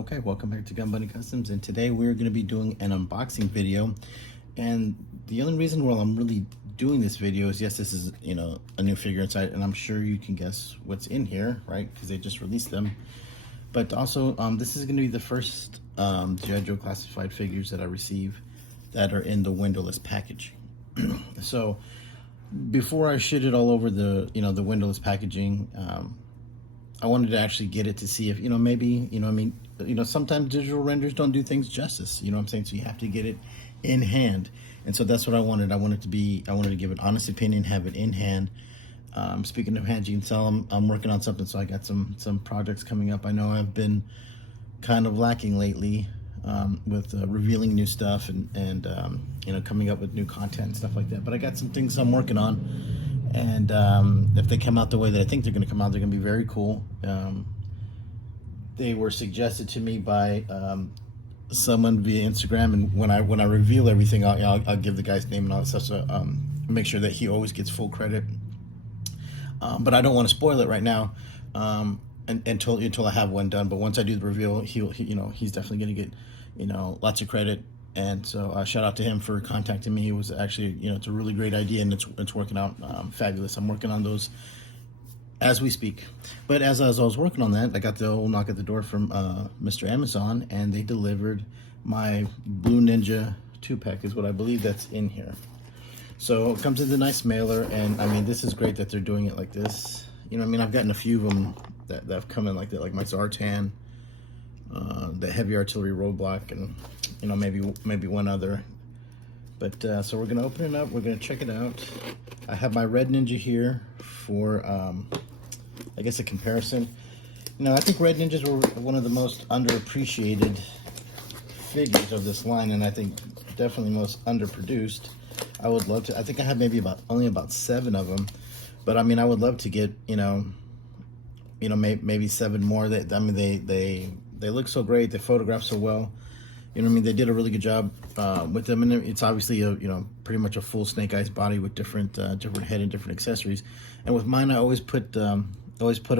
Okay, welcome back to Gun Bunny Customs, and today we're going to be doing an unboxing video. And the only reason why I'm really doing this video is, yes, this is, a new figure inside, and I'm sure you can guess what's in here, right? Because they just released them. But also, this is going to be the first G.I. Joe classified figures that I receive that are in the windowless package. So before I shit it all over the, the windowless packaging, I wanted to actually get it to see if, maybe, sometimes digital renders don't do things justice, you know what I'm saying? So you have to get it in hand. And so that's what I wanted. I wanted to give an honest opinion, have it in hand. Speaking of hand, you can tell I'm working on something. So I got some projects coming up. I know I've been kind of lacking lately with revealing new stuff and coming up with new content and stuff like that. But I got some things I'm working on. And if they come out the way that I think they're going to come out, they're going to be very cool. They were suggested to me by someone via Instagram, and when I reveal everything, I'll give the guy's name and all that stuff. So make sure that he always gets full credit. But I don't want to spoil it right now until I have one done. But once I do the reveal, he's definitely going to get lots of credit. And so shout out to him for contacting me. It was actually, it's a really great idea, and it's working out fabulous. I'm working on those as we speak. But as I was working on that, I got the old knock at the door from Mr. Amazon, and they delivered my Blue Ninja 2-pack is what I believe that's in here. So it comes in the nice mailer, and I mean, this is great that they're doing it like this. I've gotten a few of them that have come in like that, like my Zartan, the heavy artillery roadblock, and maybe one other. But so we're gonna open it up, we're gonna check it out. I have my Red Ninja here for I guess a comparison. I think Red Ninjas were one of the most underappreciated figures of this line, and I think definitely most underproduced. I would love to, I think I have only about 7 of them, but I mean, I would love to get maybe 7 more. They look so great, they photograph so well. They did a really good job with them, and it's obviously pretty much a full Snake Eyes body with different head and different accessories. And with mine, I always put them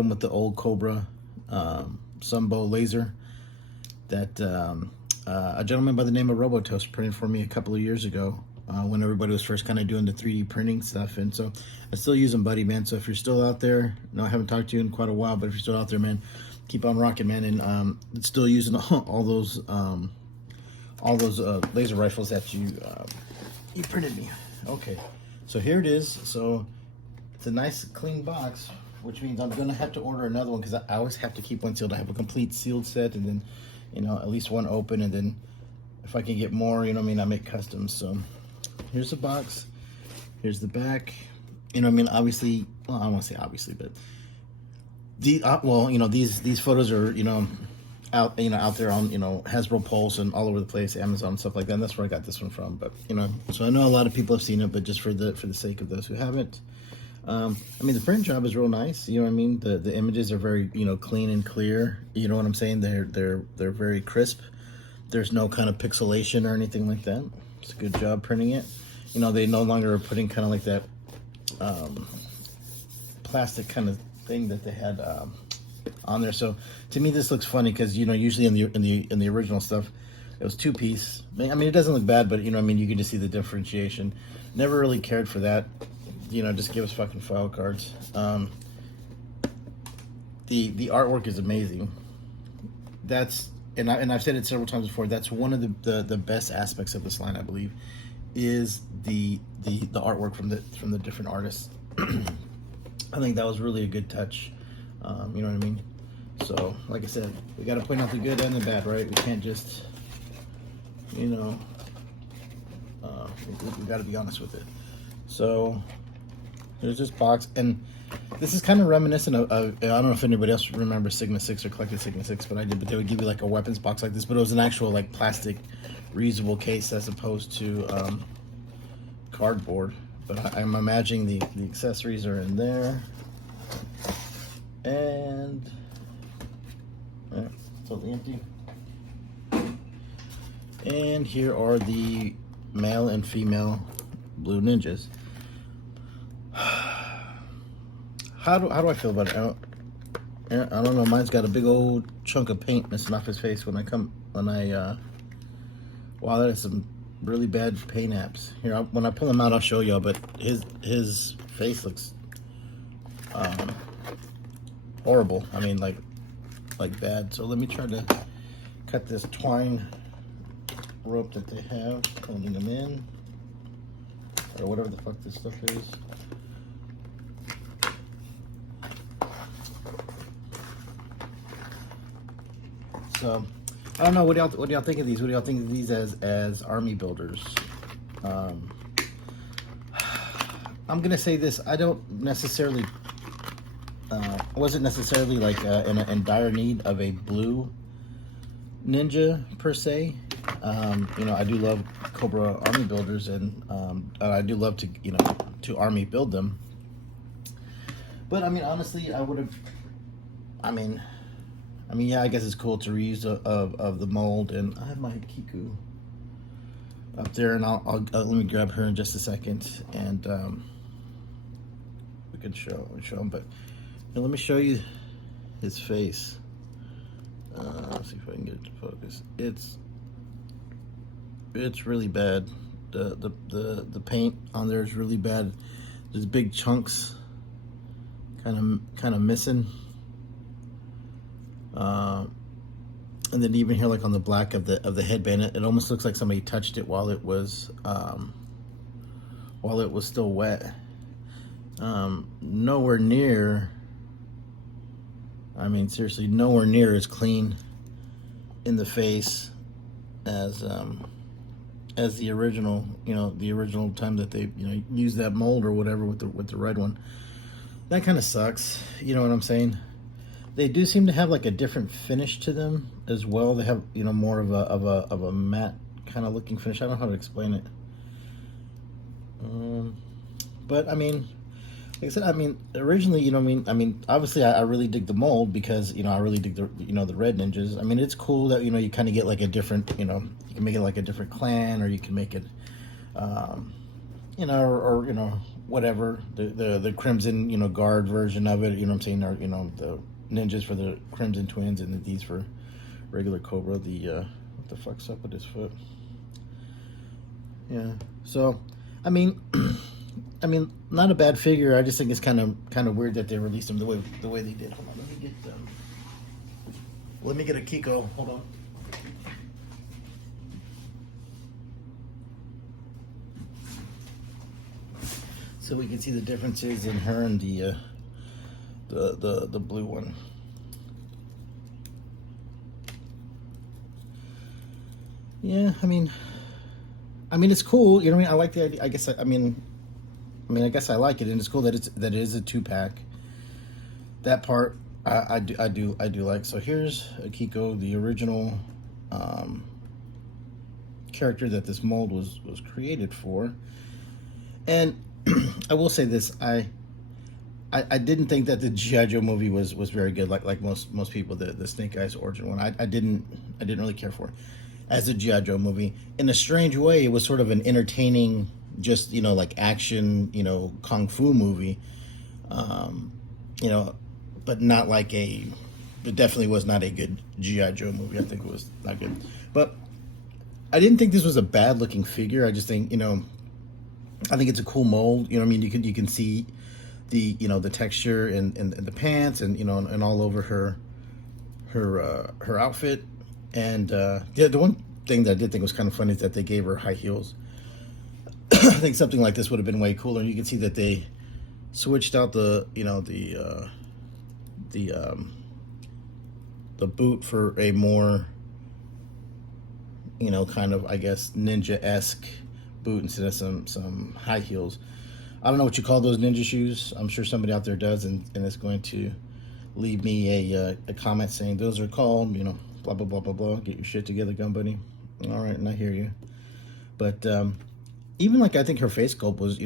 with the old Cobra Sunbow laser that a gentleman by the name of Robotoast printed for me a couple of years ago when everybody was first kind of doing the 3D printing stuff. And so I still use them, buddy, man. So if you're still out there, I haven't talked to you in quite a while, but if you're still out there, man, keep on rocking, man. And still using all those laser rifles that you printed me. Okay, so here it is. So it's a nice clean box, which means I'm gonna have to order another one because I always have to keep one sealed. I have a complete sealed set, and then at least one open, and then if I can get more, I make customs. So here's the box, here's the back. Obviously, well, I don't want to say obviously, but these photos are out there on Hasbro Pulse and all over the place, Amazon and stuff like that. And that's where I got this one from. But so I know a lot of people have seen it, but just for the sake of those who haven't, the print job is real nice. The images are very clean and clear. You know what I'm saying? They're very crisp. There's no kind of pixelation or anything like that. It's a good job printing it. They no longer are putting kind of like that plastic kind of thing that they had on there. So to me, this looks funny because usually in the original stuff, it was 2-piece. It doesn't look bad, but you can just see the differentiation. Never really cared for that. Just give us fucking file cards. The artwork is amazing. And I've said it several times before. That's one of the best aspects of this line, I believe, is the artwork from the different artists. I think that was really a good touch. You know what I mean? So, like I said, we got to point out the good and the bad, right? We can't just, we got to be honest with it. So, there's this box, and this is kind of reminiscent of I don't know if anybody else remembers Sigma 6 or collected Sigma 6, but I did. But they would give you like a weapons box like this, but it was an actual like plastic reusable case as opposed to cardboard. But I'm imagining the accessories are in there. And totally empty. And here are the male and female Blue Ninjas. How do I feel about it? Yeah, I don't know. Mine's got a big old chunk of paint missing off his face when wow, that is some really bad paint apps. Here, when I pull him out, I'll show y'all. But his face looks horrible. I mean, like bad. So let me try to cut this twine rope that they have holding them in, or whatever the fuck this stuff is. So I don't know. What do y'all think of these? What do y'all think of these as army builders? I'm gonna say this. I don't necessarily wasn't necessarily like in dire need of a blue ninja per se. You know, I do love Cobra army builders, and I do love to to army build them. But I mean, honestly, I would have. I mean, yeah, I guess it's cool to reuse of the mold, and I have my Akiko up there, and I'll let me grab her in just a second, and we can show him. But let me show you his face. Let's see if I can get it to focus. It's really bad. The paint on there is really bad. There's big chunks, kind of missing. And then even here, like on the black of the headband, it almost looks like somebody touched it while it was still wet. Nowhere near. I mean, seriously, nowhere near as clean in the face as the original. You know, the original time that they used that mold or whatever with the red one. That kind of sucks. You know what I'm saying? They do seem to have like a different finish to them as well. They have more of a matte kind of looking finish. I don't know how to explain it. But I mean, like I said, I mean, originally, obviously, I really dig the mold because I really dig the the red ninjas. I mean, it's cool that you kind of get like a different you can make it like a different clan, or you can make it or whatever, the Crimson Guard version of it. You know what I'm saying? Or the ninjas for the Crimson Twins, and these for regular Cobra. What the fuck's up with his foot? Yeah. So, I mean, not a bad figure. I just think it's kind of weird that they released them the way they did. Hold on, let me get Akiko. Hold on. So we can see the differences in her and the blue one. Yeah, I mean it's cool. You know what I mean? I like the idea. I guess I guess I like it, and it's cool that it is a 2-pack. That part I do like. So here's Akiko, the original character that this mold was created for. And I will say this, I didn't think that the G.I. Joe movie was very good, like most people. The Snake Eyes origin one, I didn't really care for as a G.I. Joe movie. In a strange way, it was sort of an entertaining, just like action, kung fu movie, but not like it definitely was not a good G.I. Joe movie. I think it was not good, but I didn't think this was a bad looking figure. I just think I think it's a cool mold. You can see the the texture and the pants, and and all over her outfit. And the one thing that I did think was kind of funny is that they gave her high heels. I think something like this would have been way cooler. And you can see that they switched out the boot for a more kind of, I guess, ninja-esque boot instead of some high heels. I don't know what you call those ninja shoes. I'm sure somebody out there does, and it's going to leave me a comment saying those are called, blah, blah, blah, blah, blah. Get your shit together, gun buddy. All right, and I hear you. But even I think her face sculpt was,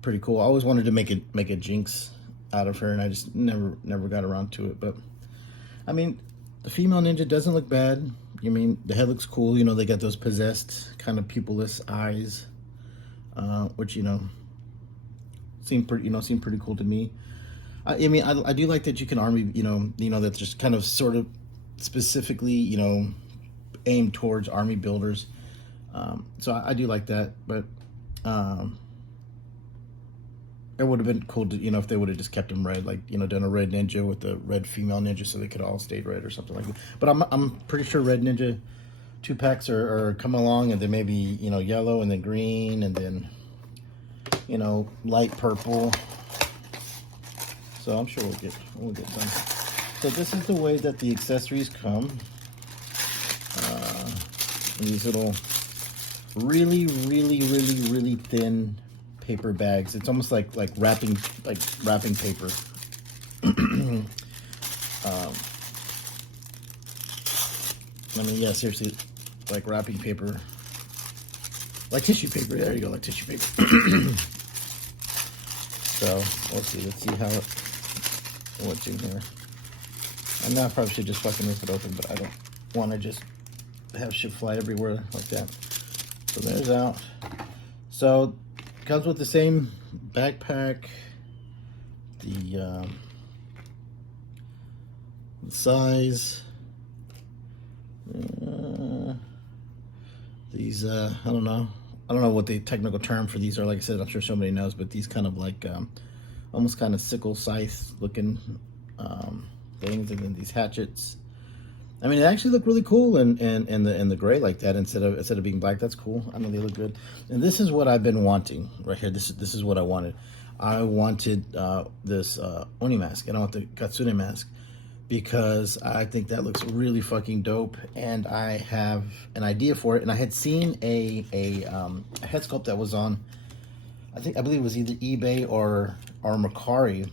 pretty cool. I always wanted to make a Jinx out of her, and I just never got around to it. But I mean, the female ninja doesn't look bad. The head looks cool. They got those possessed kind of pupilless eyes, which seem pretty cool to me. I mean, I do like that you can army, that's just kind of sort of specifically, aimed towards army builders. So I do like that, but um, it would have been cool to, if they would have just kept them red, like, done a red ninja with the red female ninja so they could all stay red or something like that. But I'm pretty sure red ninja 2 packs are coming along, and then maybe, yellow and then green and then, light purple. So I'm sure we'll get some. So this is the way that the accessories come. These little really, really, really, really thin paper bags. It's almost like wrapping paper. I mean, yeah, seriously, like wrapping paper, like tissue paper. There you go, like tissue paper. So let's see what's in here. I know I probably should just fucking rip it open, but I don't want to just have shit fly everywhere like that. So there's out. So comes with the same backpack, the size. These I don't know what the technical term for these are. Like I said, I'm sure somebody knows, but these kind of like almost kind of sickle scythe looking things, and then these hatchets. I mean, they actually look really cool in the gray like that instead of being black. That's cool. I mean, they look good. And this is what I've been wanting right here. This is what I wanted. I wanted this Oni mask, and I want the Katsune mask, because I think that looks really fucking dope, and I have an idea for it. And I had seen a head sculpt that was on, I believe it was either eBay or Mercari,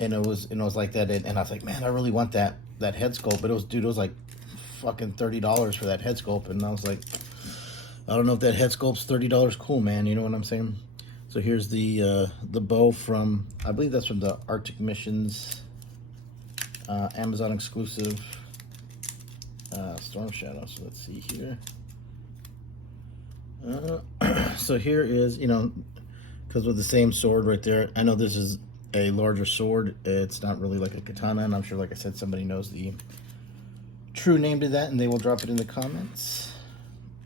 and it was like that, and I was like, man, I really want that head sculpt. But it was like fucking $30 for that head sculpt, and I was like, I don't know if that head sculpt's $30 cool, man. You know what I'm saying? So here's the bow from, I believe that's from the Arctic Missions Amazon exclusive Storm Shadow. So let's see here. So here is, because with the same sword right there, I know this is a larger sword. It's not really like a katana, and I'm sure, like I said, somebody knows the true name to that, and they will drop it in the comments.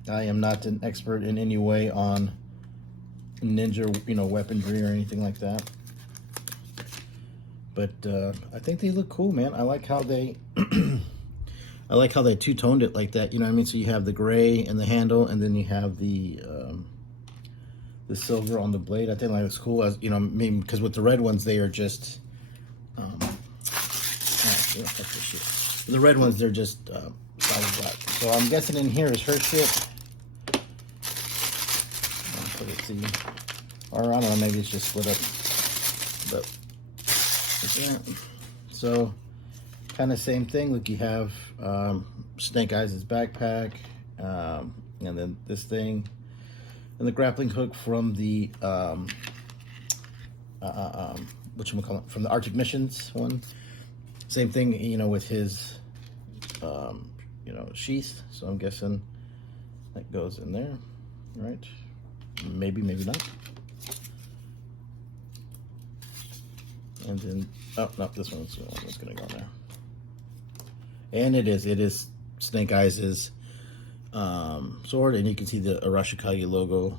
I am not an expert in any way on ninja, weaponry or anything like that. But I think they look cool, man. I like how they two-toned it like that. You know what I mean? So you have the gray in the handle, and then you have the silver on the blade. I think that looks cool. As maybe because with the red ones, they are just the red ones, they're just solid black. So I'm guessing in here is her shit. Or I don't know, maybe it's just split up. But yeah. So kind of same thing. Look, you have Snake Eyes' backpack, and then this thing, and the grappling hook from the whatchamacallit, from the Arctic Missions one. Same thing, with his sheath. So I'm guessing that goes in there, right? Maybe not. And then, oh no, this one's the one that's gonna go in there. And it is Snake Eyes' sword, and you can see the Arashikage logo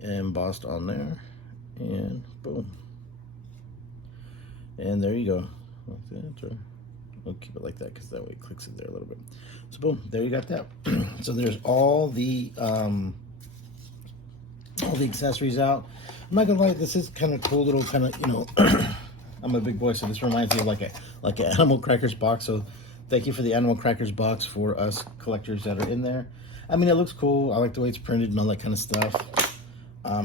embossed on there, and boom. And there you go. Like that, or we'll keep it like that because that way it clicks in there a little bit. So boom, there you got that. So there's all the accessories out. I'm not gonna lie, this is kind of cool little kind of, I'm a big boy, so this reminds me of like an Animal Crackers box. So thank you for the Animal Crackers box for us collectors that are in there. I mean, it looks cool. I like the way it's printed and all that kind of stuff.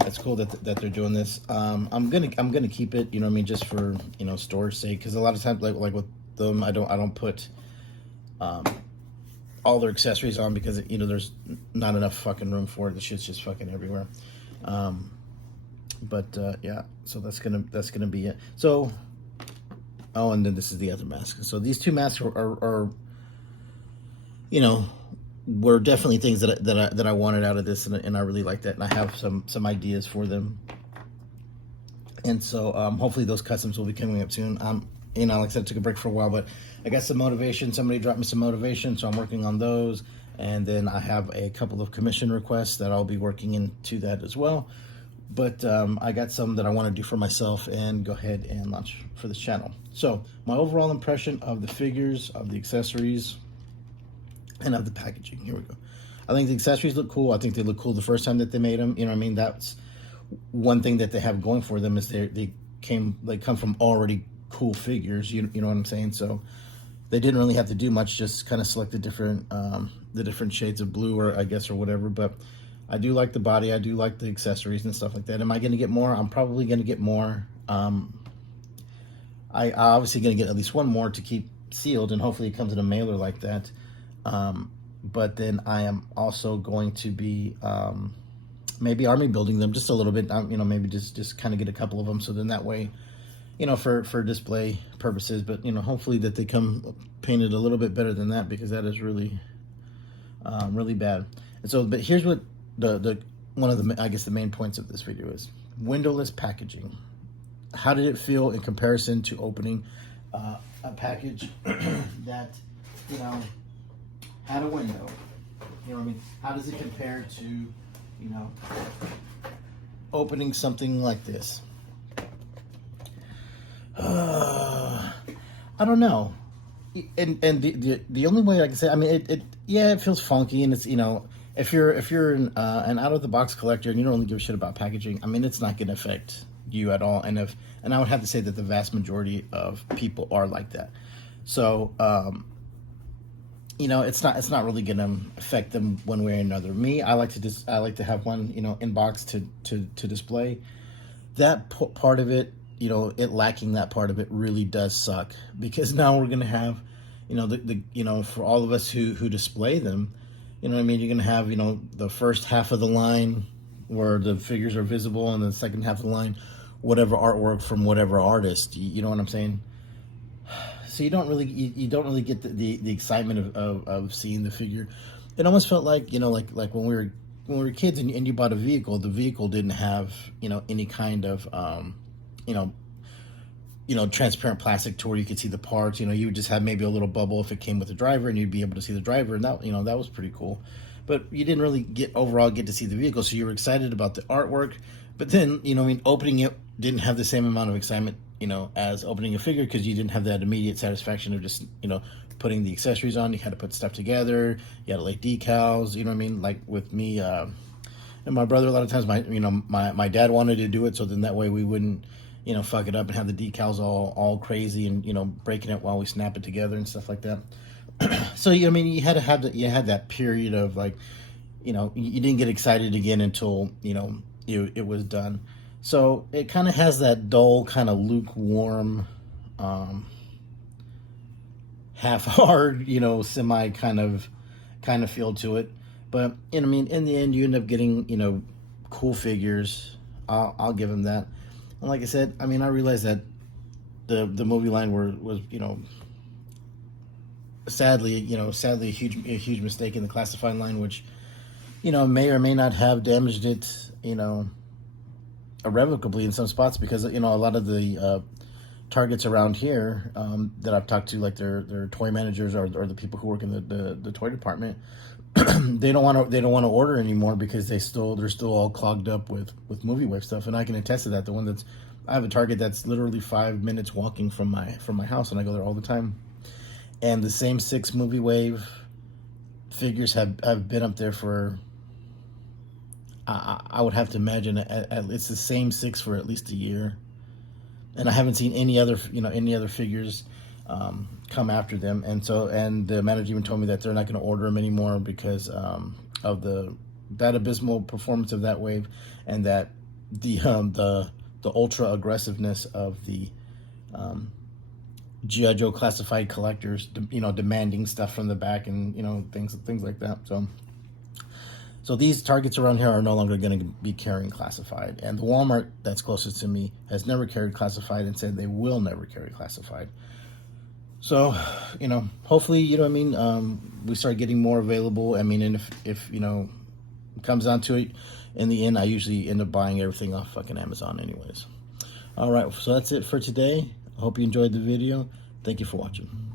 It's cool that they're doing this. I'm gonna keep it, just for storage sake, because a lot of times like with them, I don't put all their accessories on because there's not enough fucking room for it. The shit's just fucking everywhere. Yeah, so that's gonna be it. So, oh, and then this is the other mask. So these two masks are were definitely things that I wanted out of this, and I really like that, and I have some ideas for them. And so hopefully those customs will be coming up soon. You know, like I said, I took a break for a while, but I got some motivation. Somebody dropped me some motivation, so I'm working on those. And then I have a couple of commission requests that I'll be working into that as well. But I got some that I want to do for myself and go ahead and launch for this channel. So my overall impression of the figures, of the accessories, and of the packaging. Here we go. I think the accessories look cool. I think they look cool the first time that they made them. You know what I mean? That's one thing that they have going for them, is they come from already cool figures. You know what I'm saying? So they didn't really have to do much, just kind of select the different shades of blue, or I guess, or whatever. But I do like the body. I do like the accessories and stuff like that. Am I going to get more? I'm probably going to get more. I obviously going to get at least one more to keep sealed, and hopefully it comes in a mailer like that. But then I am also going to be maybe army building them just a little bit. You know, maybe just kind of get a couple of them, so then that way, you know, for display purposes. But you know, hopefully that they come painted a little bit better than that, because that is really really bad. And so, but here's what the one of the, I guess, the main points of this video is: windowless packaging. How did it feel in comparison to opening a package that, you know, had a window? You know what I mean? How does it compare to, you know, opening something like this? I don't know. And the only way I can say, I mean, it feels funky, and it's, you know, if you're an out of the box collector and you don't really give a shit about packaging, I mean, it's not going to affect you at all. And I would have to say that the vast majority of people are like that. So you know, it's not really going to affect them one way or another. Me, I like to have one, you know, inbox to display. That part of it, you know, it lacking that part of it really does suck, because now we're going to have, you know, the you know, for all of us who display them, you know what I mean, you're going to have, you know, the first half of the line where the figures are visible, and the second half of the line, whatever artwork from whatever artist. You know what I'm saying? So you don't really get the excitement of seeing the figure. It almost felt like, you know, like when we were kids and you bought a vehicle. The vehicle didn't have, you know, any kind of you know, transparent plastic to where you could see the parts. You know, you would just have maybe a little bubble if it came with the driver, and you'd be able to see the driver, and that, you know, that was pretty cool. But you didn't really get to see the vehicle, so you were excited about the artwork. But then, you know, I mean, opening it didn't have the same amount of excitement, you know, as opening a figure, because you didn't have that immediate satisfaction of just, you know, putting the accessories on. You had to put stuff together. You had to lay decals. You know what I mean? Like with me and my brother, a lot of times my dad wanted to do it, so then that way we wouldn't, you know, fuck it up and have the decals all crazy, and, you know, breaking it while we snap it together and stuff like that. So, I mean, you had that period of, like, you know, you didn't get excited again until, you know, it was done. So it kind of has that dull, kind of lukewarm, half-hard, you know, semi kind of feel to it. But, you know, I mean, in the end, you end up getting, you know, cool figures. I'll give them that. And like I said, I mean, I realized that the movie line was, you know, sadly a huge mistake in the classified line, which, you know, may or may not have damaged it, you know, irrevocably in some spots, because, you know, a lot of the targets around here that I've talked to, like their toy managers or the people who work in the toy department, they don't want to order anymore, because they're still all clogged up with movie wave stuff. And I can attest to that. I have a Target that's literally 5 minutes walking from my house, and I go there all the time. And the same 6 movie wave figures have been up there for, I would have to imagine it's the same 6 for at least a year. And I haven't seen any other figures come after them. And the manager even told me that they're not going to order them anymore, because of that abysmal performance of that wave, and that the ultra aggressiveness of the G.I. Joe classified collectors, you know, demanding stuff from the back, and, you know, things like that. So these Targets around here are no longer going to be carrying classified, and the Walmart that's closest to me has never carried classified, and said they will never carry classified. So, you know, hopefully, you know what I mean, we start getting more available. I mean, and if you know, it comes down to it, in the end, I usually end up buying everything off fucking Amazon anyways. All right, so that's it for today. I hope you enjoyed the video. Thank you for watching.